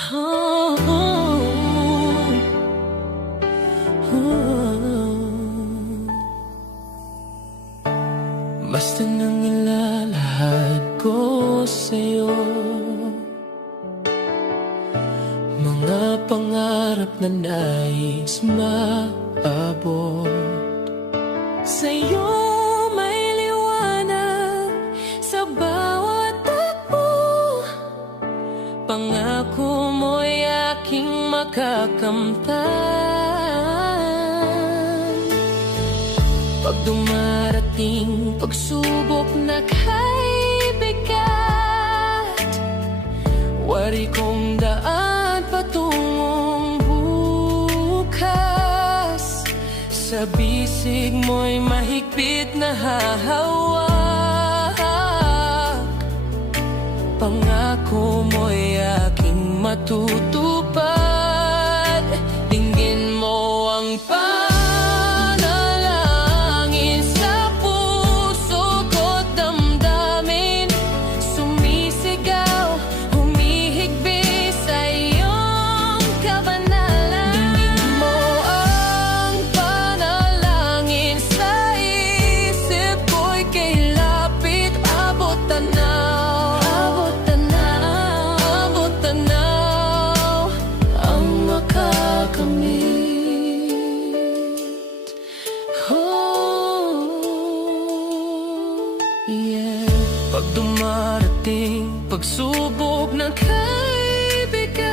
Oh, oh, basta nang ilalahad ko sa'yo mga pangarap na nais maabot. Sa'yo may liwanag sa bawat takbo, pangako mo'y aking makakamtan. Pag dumarating pagsubok na kay bigat, wari kong daan patungong bukas. Sa bisig mo'y mahigpit na hahawak, pangako mo'y aking matutupad. Dinggin mo ang panalangin sa puso ko't damdamin, sumisigaw, humihigbi sa iyong kabanalan. Dinggin mo ang panalangin sa isip ko'y kay lapit, abot tanaw, abot tanaw, abot tanaw, ang makakamit. Oh, yeah. Pag dumarating pagsubok ng kaibigan,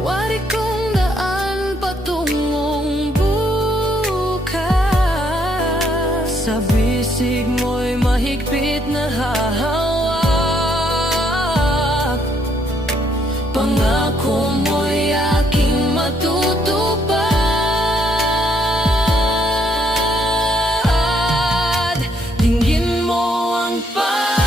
wari kong daan patungong bukas. Sa bisig mo'y mahigpit na hahawak, pangako mo'y aking matutupad. Dinggin mo ang panalangin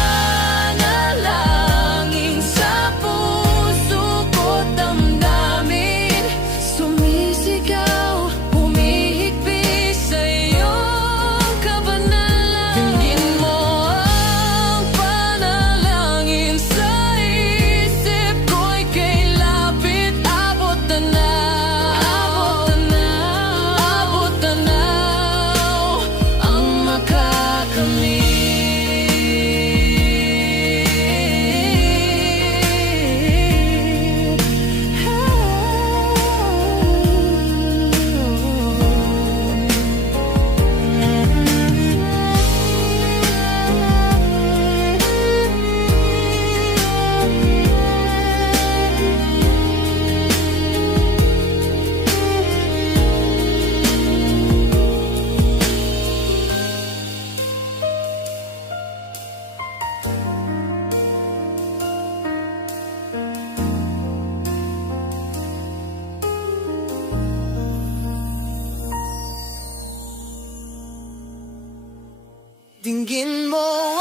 sa puso ko't damdamin, sumisigaw, humihigpi sa iyong kabanalan. Dinggin mo ang panalangin sa isip ko'y kay lapit, abot tanaw, abot tanaw, abot tanaw, ang makakamit. Dinggin mo